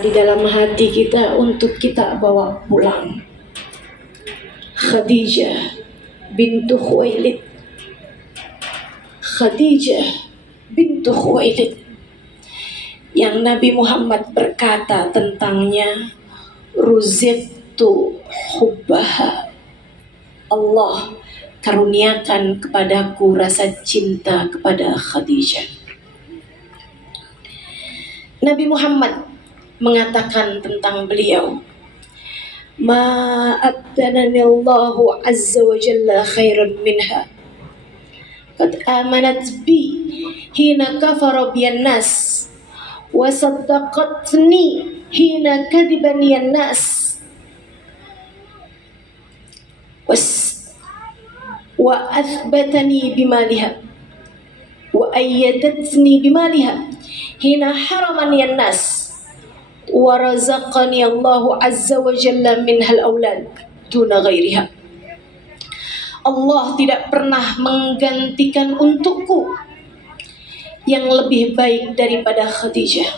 di dalam hati kita untuk kita bawa pulang. Khadijah bintu Khuwailid. Khadijah bintu Khuwailid yang Nabi Muhammad berkata tentangnya, ruziqtu hubbaha. Allah karuniakan kepadaku rasa cinta kepada Khadijah. Nabi Muhammad mengatakan tentang beliau, ma abdanani Allahu azza wa jalla khairan minha qad amanat bi hina kafara biyan nas wa saddaqatni hina kadibani nas wa athbatani bimaliha wa ayyadatni bimaliha hina haramani nas wa razaqani Allahu azza wa jalla minhal aulad duna ghairiha. Allah tidak pernah menggantikan untukku yang lebih baik daripada Khadijah.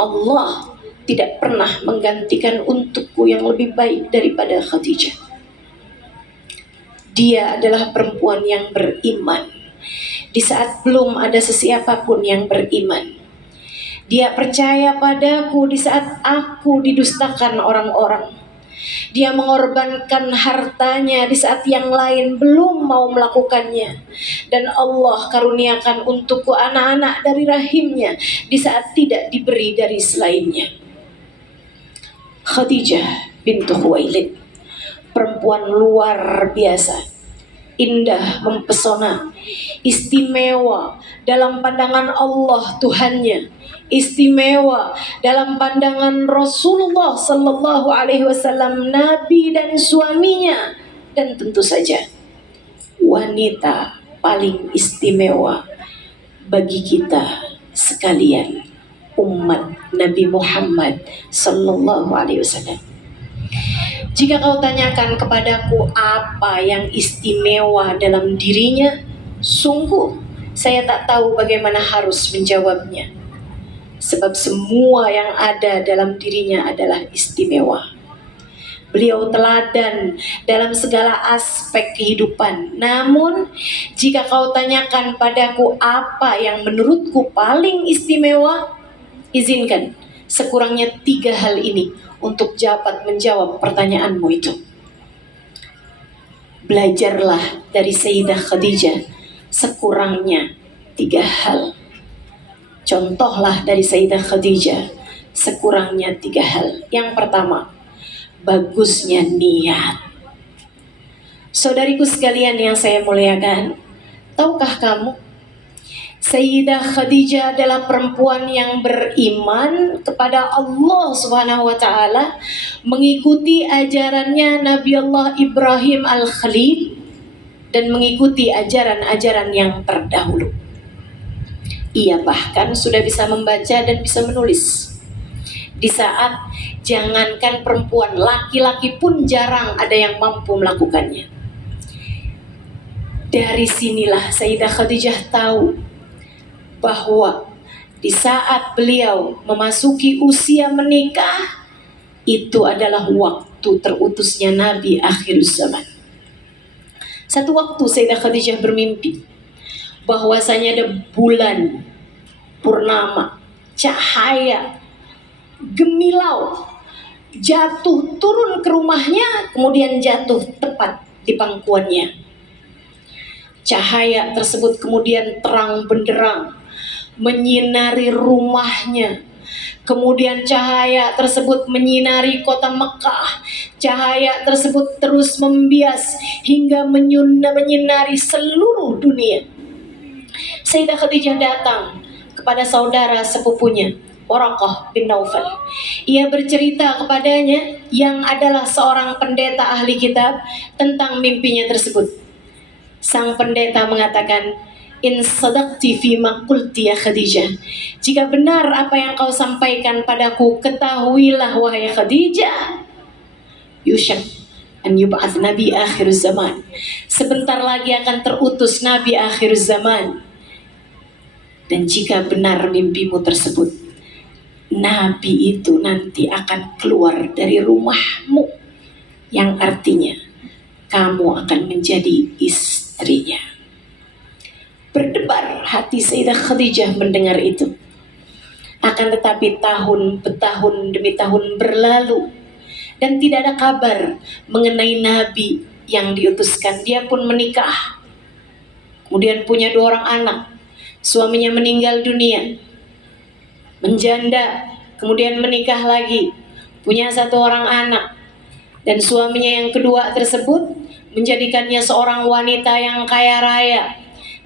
Allah tidak pernah menggantikan untukku yang lebih baik daripada Khadijah. Dia adalah perempuan yang beriman di saat belum ada sesiapapun yang beriman. Dia percaya padaku di saat aku didustakan orang-orang. Dia mengorbankan hartanya di saat yang lain belum mau melakukannya. Dan Allah karuniakan untukku anak-anak dari rahimnya di saat tidak diberi dari selainnya. Khadijah bintu Khuwailid, perempuan luar biasa, indah, mempesona, istimewa dalam pandangan Allah Tuhannya, istimewa dalam pandangan Rasulullah Sallallahu Alaihi Wasallam, Nabi dan suaminya, dan tentu saja wanita paling istimewa bagi kita sekalian, umat Nabi Muhammad Sallallahu Alaihi Wasallam. Jika kau tanyakan kepadaku apa yang istimewa dalam dirinya, sungguh saya tak tahu bagaimana harus menjawabnya. Sebab semua yang ada dalam dirinya adalah istimewa. Beliau teladan dalam segala aspek kehidupan. Namun, jika kau tanyakan padaku apa yang menurutku paling istimewa, izinkan sekurangnya 3 hal ini untuk dapat menjawab pertanyaanmu itu. Belajarlah dari Sayyidah Khadijah sekurangnya 3 hal. Contohlah dari Sayyidah Khadijah sekurangnya 3 hal. Yang pertama, bagusnya niat. Saudariku sekalian yang saya muliakan, tahukah kamu Sayyidah Khadijah adalah perempuan yang beriman kepada Allah Subhanahu wa taala, mengikuti ajarannya Nabi Allah Ibrahim Al-Khalil dan mengikuti ajaran-ajaran yang terdahulu. Ia bahkan sudah bisa membaca dan bisa menulis. Di saat jangankan perempuan, laki-laki pun jarang ada yang mampu melakukannya. Dari sinilah Sayyidah Khadijah tahu bahwa di saat beliau memasuki usia menikah, itu adalah waktu terutusnya Nabi akhir zaman. Satu waktu Sayyidah Khadijah bermimpi bahwasanya ada bulan purnama, cahaya gemilau jatuh turun ke rumahnya, kemudian jatuh tepat di pangkuannya. Cahaya tersebut kemudian terang benderang menyinari rumahnya. Kemudian cahaya tersebut menyinari kota Mekah. Cahaya tersebut terus membias hingga menyinari seluruh dunia. Sayyidah Khadijah datang kepada saudara sepupunya, Waraqah bin Naufal. Ia bercerita kepadanya yang adalah seorang pendeta ahli kitab tentang mimpinya tersebut. Sang pendeta mengatakan, in sadaqti fima qulti ya Khadijah. Jika benar apa yang kau sampaikan padaku, ketahuilah wahai Khadijah, yusyak an yub'ats nabi akhir zaman. Sebentar lagi akan terutus nabi akhir zaman. Dan jika benar mimpimu tersebut, Nabi itu nanti akan keluar dari rumahmu, yang artinya kamu akan menjadi istrinya. Berdebar hati Sayyidah Khadijah mendengar itu. Akan tetapi tahun demi tahun berlalu dan tidak ada kabar mengenai Nabi yang diutuskan. Dia pun menikah, kemudian punya 2 orang anak. Suaminya meninggal dunia, menjanda, kemudian menikah lagi, punya 1 orang anak. Dan suaminya yang kedua tersebut menjadikannya seorang wanita yang kaya raya,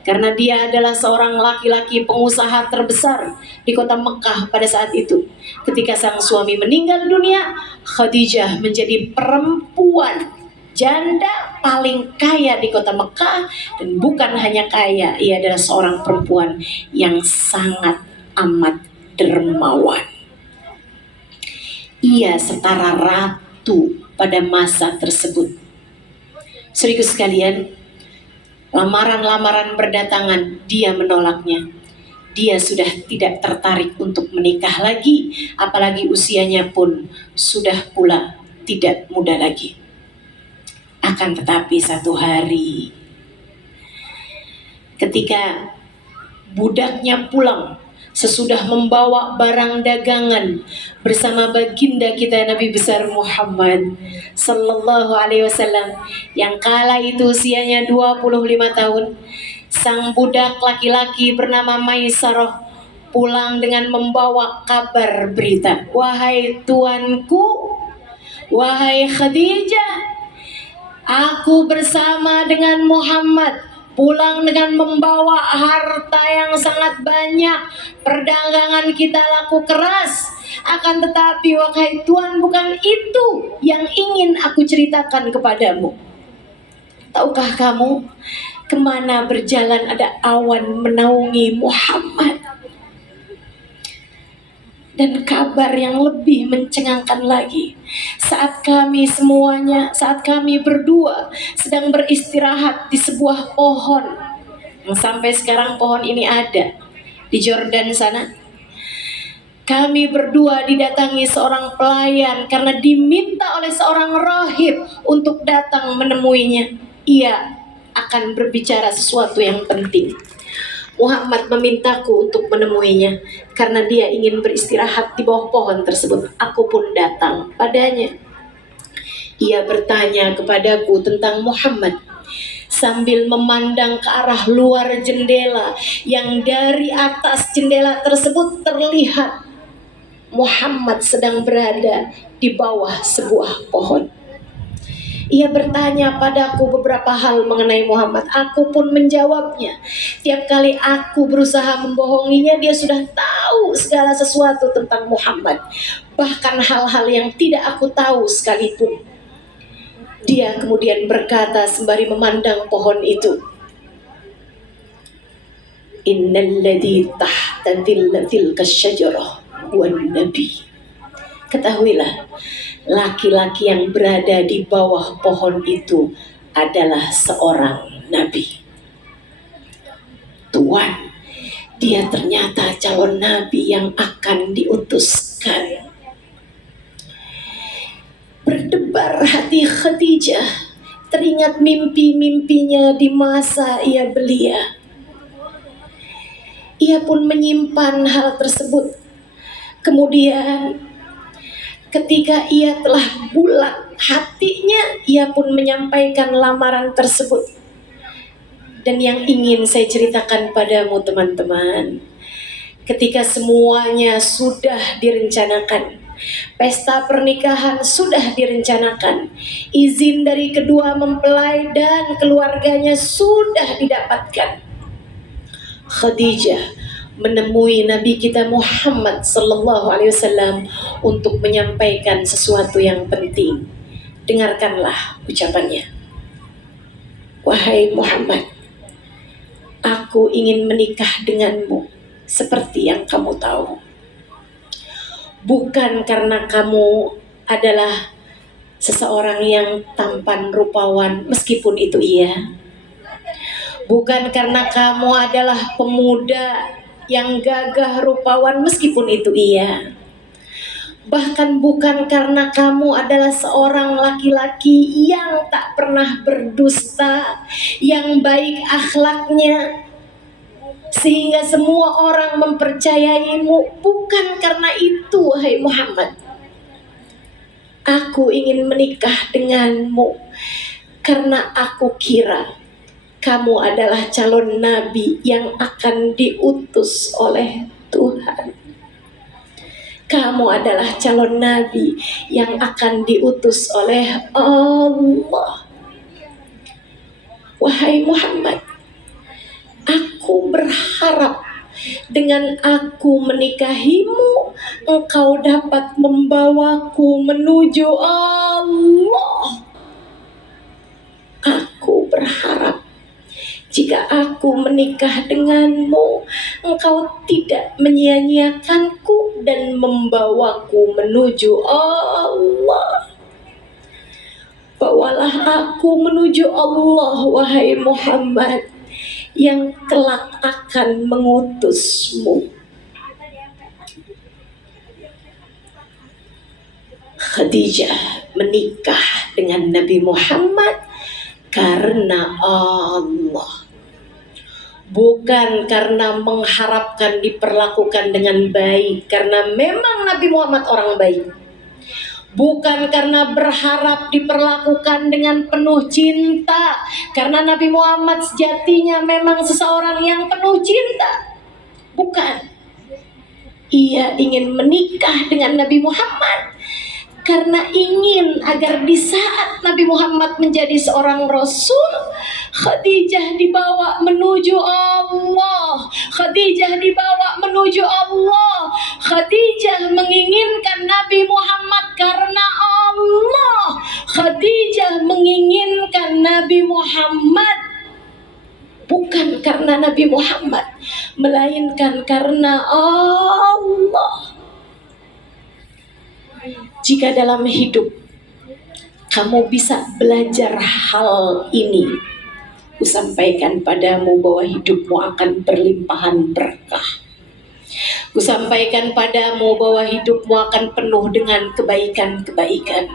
karena dia adalah seorang laki-laki pengusaha terbesar di kota Mekah pada saat itu. Ketika sang suami meninggal dunia, Khadijah menjadi perempuan janda paling kaya di kota Mekah. Dan bukan hanya kaya, ia adalah seorang perempuan yang sangat amat dermawan. Ia setara ratu pada masa tersebut. Saudaraku sekalian, lamaran-lamaran berdatangan, dia menolaknya. Dia sudah tidak tertarik untuk menikah lagi, apalagi usianya pun sudah pula tidak muda lagi. Akan tetapi satu hari, ketika budaknya pulang sesudah membawa barang dagangan bersama baginda kita Nabi besar Muhammad sallallahu alaihi wasallam, yang kala itu usianya 25 tahun, sang budak laki-laki bernama Maisarah pulang dengan membawa kabar berita, "Wahai tuanku, wahai Khadijah, aku bersama dengan Muhammad pulang dengan membawa harta yang sangat banyak. Perdagangan kita laku keras. Akan tetapi wahai Tuan, bukan itu yang ingin aku ceritakan kepadamu. Tahukah kamu kemana berjalan ada awan menaungi Muhammad? Dan kabar yang lebih mencengangkan lagi, saat kami berdua sedang beristirahat di sebuah pohon, yang sampai sekarang pohon ini ada di Jordan sana. Kami berdua didatangi seorang pelayan karena diminta oleh seorang rahib untuk datang menemuinya. Ia akan berbicara sesuatu yang penting. Muhammad memintaku untuk menemuinya karena dia ingin beristirahat di bawah pohon tersebut. Aku pun datang padanya. Ia bertanya kepadaku tentang Muhammad sambil memandang ke arah luar jendela, yang dari atas jendela tersebut terlihat Muhammad sedang berada di bawah sebuah pohon. Ia bertanya padaku beberapa hal mengenai Muhammad. Aku pun menjawabnya. Tiap kali aku berusaha membohonginya, dia sudah tahu segala sesuatu tentang Muhammad, bahkan hal-hal yang tidak aku tahu sekalipun. Dia kemudian berkata sembari memandang pohon itu, "Innalladzi tahta tilka syajarah wan nabi." Ketahuilah, laki-laki yang berada di bawah pohon itu adalah seorang nabi. Tuan, dia ternyata calon nabi yang akan diutuskan. Berdebar hati Khadijah, teringat mimpi-mimpinya di masa ia belia. Ia pun menyimpan hal tersebut. Kemudian ketika ia telah bulat hatinya, ia pun menyampaikan lamaran tersebut. Dan yang ingin saya ceritakan padamu teman-teman, ketika semuanya sudah direncanakan, pesta pernikahan sudah direncanakan, izin dari kedua mempelai dan keluarganya sudah didapatkan, Khadijah menemui Nabi kita Muhammad sallallahu alaihi wasallam untuk menyampaikan sesuatu yang penting. Dengarkanlah ucapannya. "Wahai Muhammad, aku ingin menikah denganmu seperti yang kamu tahu. Bukan karena kamu adalah seseorang yang tampan rupawan, meskipun itu iya. Bukan karena kamu adalah pemuda yang gagah rupawan, meskipun itu iya. Bahkan bukan karena kamu adalah seorang laki-laki yang tak pernah berdusta, yang baik akhlaknya, sehingga semua orang mempercayaimu. Bukan karena itu, hai Muhammad. Aku ingin menikah denganmu karena aku kira kamu adalah calon nabi yang akan diutus oleh Tuhan. Kamu adalah calon nabi yang akan diutus oleh Allah. Wahai Muhammad, aku berharap dengan aku menikahimu, engkau dapat membawaku menuju Allah. Aku berharap jika aku menikah denganmu, engkau tidak menyia-nyiakanku dan membawaku menuju Allah. Bawalah aku menuju Allah, wahai Muhammad, yang kelak akan mengutusmu. Khadijah menikah dengan Nabi Muhammad karena Allah. Bukan karena mengharapkan diperlakukan dengan baik, karena memang Nabi Muhammad orang baik. Bukan karena berharap diperlakukan dengan penuh cinta, karena Nabi Muhammad sejatinya memang seseorang yang penuh cinta. Bukan. Ia ingin menikah dengan Nabi Muhammad karena ingin agar di saat Nabi Muhammad menjadi seorang Rasul, Khadijah dibawa menuju Allah. Khadijah dibawa menuju Allah. Khadijah menginginkan Nabi Muhammad karena Allah. Khadijah menginginkan Nabi Muhammad bukan karena Nabi Muhammad, melainkan karena Allah. Jika dalam hidup kamu bisa belajar hal ini, kusampaikan padamu bahwa hidupmu akan berlimpahan berkah. Kusampaikan padamu bahwa hidupmu akan penuh dengan kebaikan-kebaikan.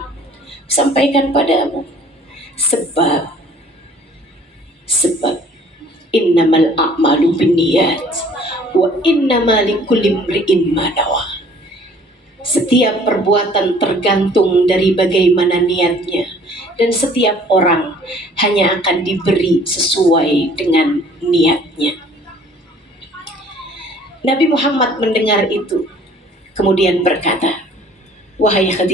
Kusampaikan padamu sebab innamal a'malu binniyat wa innamal likulli imri'in ma nawa. Setiap perbuatan tergantung dari bagaimana niatnya, dan setiap orang hanya akan diberi sesuai dengan niatnya. Nabi Muhammad mendengar itu, kemudian berkata, wahai Khadijah,